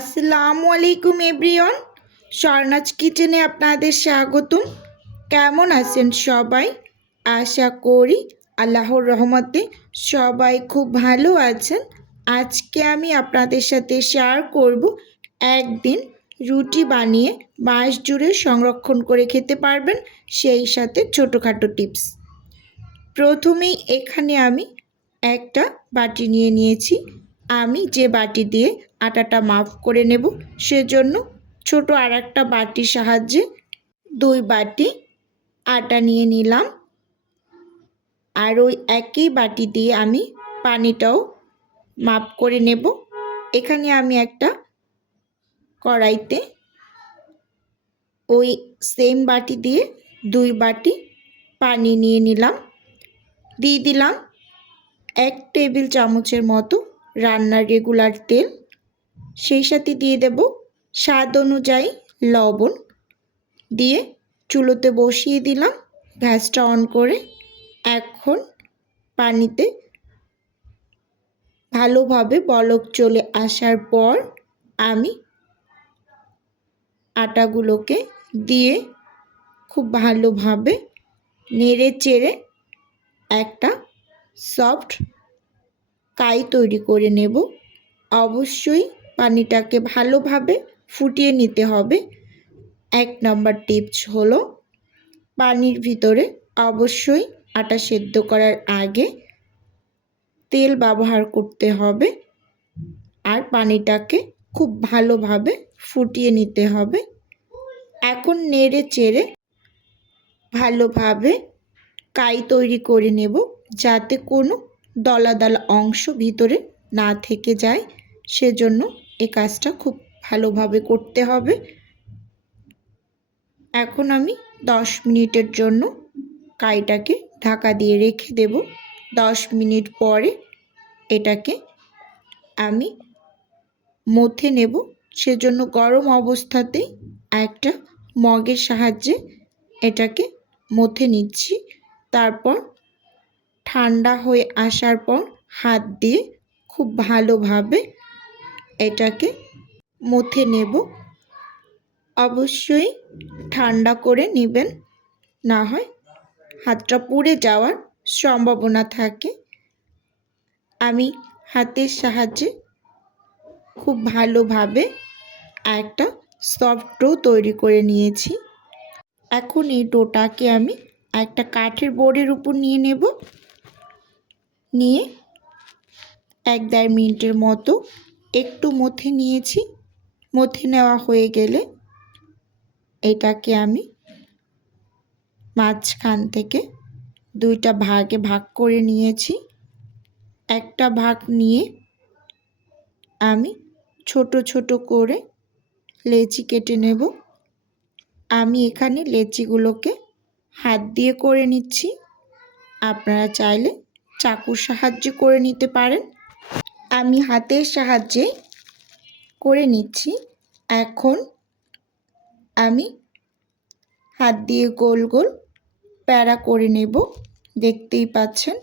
আসসালামু আলাইকুম এভরিওয়ান। স্বর্ণাজ কিচেনে আপনাদের স্বাগতম। কেমন আছেন সবাই? আশা করি আল্লাহর রহমতে সবাই খুব ভালো আছেন। আজকে আমি আপনাদের সাথে শেয়ার করব একদিন রুটি বানিয়ে মাস জুড়ে সংরক্ষণ করে খেতে পারবেন সেই সাথে ছোটোখাটো টিপস প্রথমেই এখানে আমি একটা বাটি নিয়ে নিয়েছি। আমি যে বাটি দিয়ে আটাটা মাফ করে নেব। সেজন্য ছোট আর একটা বাটির সাহায্যে দুই বাটি আটা নিয়ে নিলাম। আর ওই একই বাটি দিয়ে আমি পানিটাও মাপ করে নেব। এখানে আমি একটা কড়াইতে ওই সেম বাটি দিয়ে দুই বাটি পানি নিয়ে নিলাম। দিয়ে দিলাম এক টেবিল চামচের মতো রান্নার রেগুলার তেল। সেই সাথে দিয়ে দেব স্বাদ অনুযায়ী লবণ। দিয়ে চুলোতে বসিয়ে দিলাম, গ্যাসটা অন করে এখন পানিতে ভালোভাবে বলক চলে আসার পর আমি আটাগুলোকে দিয়ে খুব ভালোভাবে নেড়ে চেড়ে একটা সফট কাই তৈরি করে নেব। অবশ্যই পানিটাকে ভালোভাবে ফুটিয়ে নিতে হবে। এক নম্বর টিপস হলো, পানির ভিতরে অবশ্যই আটা সেদ্ধ করার আগে তেল ব্যবহার করতে হবে আর পানিটাকে খুব ভালোভাবে ফুটিয়ে নিতে হবে। এখন নেড়ে চেড়ে ভালোভাবে কাই তৈরি করে নেব যাতে কোনো দলা দলা অংশ ভিতরে না থেকে যায়, সেজন্য এই কাজটা খুব ভালোভাবে করতে হবে। এখন আমি দশ মিনিটের জন্য কাইটাকে ঢাকা দিয়ে রেখে দেব। দশ মিনিট পরে এটাকে আমি মথে নেব। সেজন্য গরম অবস্থাতেই একটা মগের সাহায্যে এটাকে মথে নিচ্ছি। তারপর ঠান্ডা হয়ে আসার পর হাত দিয়ে খুব ভালোভাবে এটাকে মথে নেব। অবশ্যই ঠান্ডা করে নেবেন। না হয় হাতটা পুড়ে যাওয়ার সম্ভাবনা থাকে। আমি হাতের সাহায্যে খুব ভালোভাবে একটা সফট ডো তৈরি করে নিয়েছি। এখন এই ডোটাকে আমি একটা কাঠের বোর্ডের উপর নিয়ে নেব। নিয়ে এক দেড় মিনিটের মতো একটু মথে নিয়েছি। মথে নেওয়া হয়ে গেলে এটাকে আমি মাঝখান থেকে দুইটা ভাগে ভাগ করে নিয়েছি। একটা ভাগ নিয়ে আমি ছোট ছোট করে লেচি কেটে নেব। আমি এখানে লেচিগুলোকে হাত দিয়ে করে নিচ্ছি। আপনারা চাইলে চাকুর সাহায্যে করে নিতে পারেন। আমি হাতের সাহায্যে করে নিচ্ছি। এখন আমি হাত দিয়ে গোল গোল প্যারা করে নেব। দেখতেই পাচ্ছেন,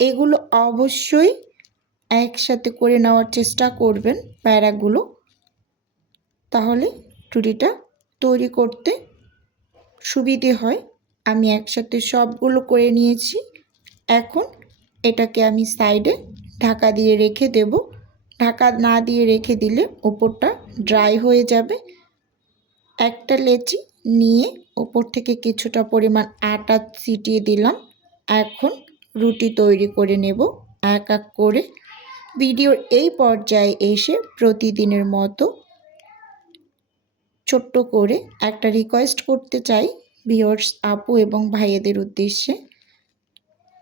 এগুলো অবশ্যই একসাথে করে নেওয়ার চেষ্টা করবেন প্যারাগুলো। তাহলে টুরিটা তৈরি করতে সুবিধে হয়। আমি একসাথে সবগুলো করে নিয়েছি। এখন এটাকে আমি সাইডে ঢাকা দিয়ে রেখে দেব। ঢাকা না দিয়ে রেখে দিলে ওপরটা ড্রাই হয়ে যাবে। একটা লেচি নিয়ে ওপর থেকে কিছুটা পরিমাণ আটা ছিটিয়ে দিলাম। এখন রুটি তৈরি করে নেব এক এক করে। ভিডিওর এই পর্যায়ে এসে প্রতিদিনের মতো ছোট্ট করে একটা রিকোয়েস্ট করতে চাই। ভিওর্স আপু এবং ভাইয়েদের উদ্দেশ্যে।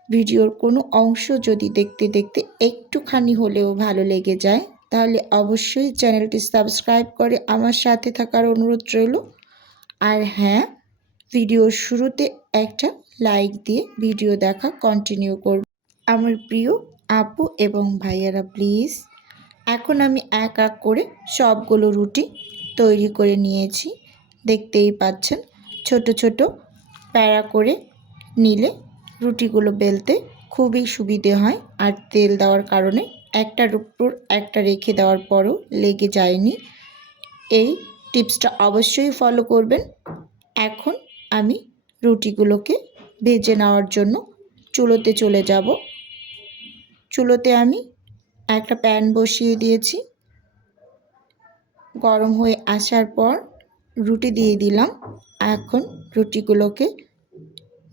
ভিডিওর কোনো অংশ যদি দেখতে দেখতে একটুখানি হলেও ভালো লেগে যায়, তাহলে অবশ্যই চ্যানেলটি সাবস্ক্রাইব করে আমার সাথে থাকার অনুরোধ রইল। আর হ্যাঁ ভিডিওর শুরুতে একটা লাইক দিয়ে ভিডিও দেখা কন্টিনিউ করব। আমার প্রিয় আপু এবং ভাইয়ারা প্লিজ এখন আমি এক এক করে সবগুলো রুটি তৈরি করে নিয়েছি। দেখতেই পাচ্ছেন, ছোট ছোট প্যারা করে নিলে রুটিগুলো বেলতে খুবই সুবিধে হয় আর তেল দেওয়ার কারণে একটার উপর একটা রেখে দেওয়ার পরও লেগে যায়নি। এই টিপসটা অবশ্যই ফলো করবেন। এখন আমি রুটিগুলোকে ভেজে নেওয়ার জন্য চুলোতে চলে যাব। চুলোতে আমি একটা প্যান বসিয়ে দিয়েছি। গরম হয়ে আসার পর রুটি দিয়ে দিলাম। এখন রুটিগুলোকে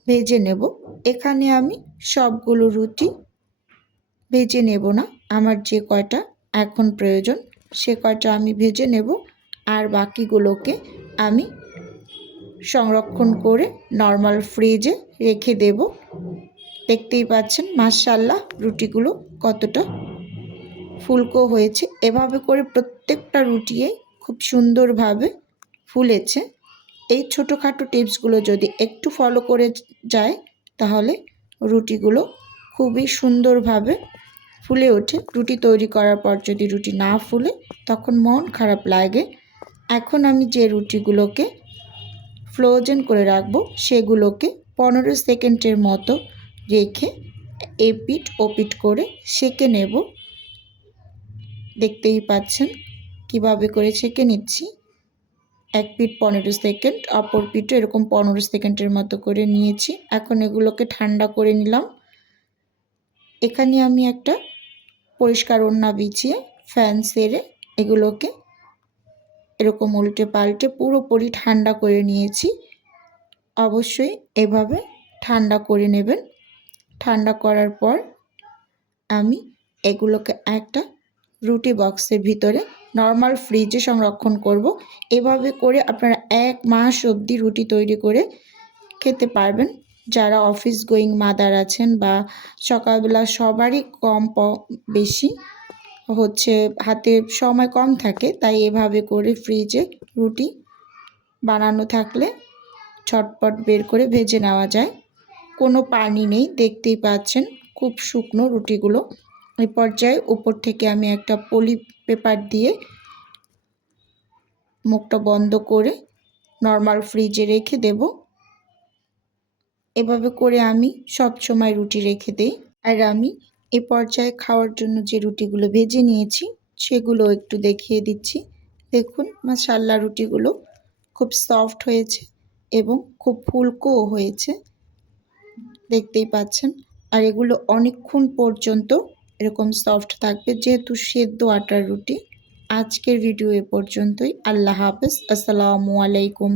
ভেজে নেব। এখানে আমি সবগুলো রুটি ভেজে নেব না। আমার যে কয়টা এখন প্রয়োজন, সে কয়টা আমি ভেজে নেব আর বাকিগুলোকে আমি সংরক্ষণ করে নর্মাল ফ্রিজে রেখে দেব। দেখতেই পাচ্ছেন মাশাল্লাহ রুটিগুলো কতটা ফুলকো হয়েছে। এভাবে করে প্রত্যেকটা রুটিয়ে খুব সুন্দরভাবে ফুলেছে। এই ছোটোখাটো টিপসগুলো যদি একটু ফলো করে যায় তাহলে রুটিগুলো খুবই সুন্দরভাবে ফুলে ওঠে। রুটি তৈরি করার পর যদি রুটি না ফুলে তখন মন খারাপ লাগে। এখন আমি যে রুটিগুলোকে ফ্রোজেন করে রাখব সেগুলোকে পনেরো সেকেন্ডের মতো রেখে এপিট ওপিট করে সেকে নেব। দেখতেই পাচ্ছেন কীভাবে করে ছেঁকে নিচ্ছি। এক পিঠ পনেরো সেকেন্ড অপর পিঠও এরকম পনেরো সেকেন্ডের মতো করে নিয়েছি। এখন এগুলোকে ঠান্ডা করে নিলাম। এখানে আমি একটা পরিষ্কার ওড়না বিছিয়ে ফ্যান সেরে এগুলোকে এরকম উল্টে পাল্টে পুরোপুরি ঠান্ডা করে নিয়েছি। অবশ্যই এভাবে ঠান্ডা করে নেবেন। ঠান্ডা করার পর আমি এগুলোকে একটা রুটি বক্সের ভিতরে নর্মাল ফ্রিজে সংরক্ষণ করব। এভাবে করে আপনারা এক মাস অবধি রুটি তৈরি করে খেতে পারবেন। যারা অফিস গোয়িং মাদার আছেন বা সকালবেলা সবারই কম বেশি হচ্ছে হাতে সময় কম থাকে, তাই এভাবে করে ফ্রিজে রুটি বানানো থাকলে ছটপট বের করে ভেজে নেওয়া যায়। কোনো পানি নেই, দেখতেই পাচ্ছেন খুব শুকনো রুটিগুলো। এই পর্যায়ে উপর থেকে আমি একটা পলি পেপার দিয়ে মুখটা বন্ধ করে নর্মাল ফ্রিজে রেখে দেব। এভাবে করে আমি সব সময় রুটি রেখে দেই। আর আমি এ পর্যায়ে খাওয়ার জন্য যে রুটিগুলো ভেজে নিয়েছি, সেগুলো একটু দেখিয়ে দিচ্ছি। দেখুন মাসাল্লা রুটিগুলো খুব সফট হয়েছে এবং খুব ফুলকোও হয়েছে। দেখতেই পাচ্ছেন। আর এগুলো অনেকক্ষণ পর্যন্ত এরকম সফট থাকবে, যেহেতু সেদ্ধ আটার রুটি। আজকের ভিডিও এ পর্যন্তই। আল্লাহ হাফেজ। আসসালামু আলাইকুম।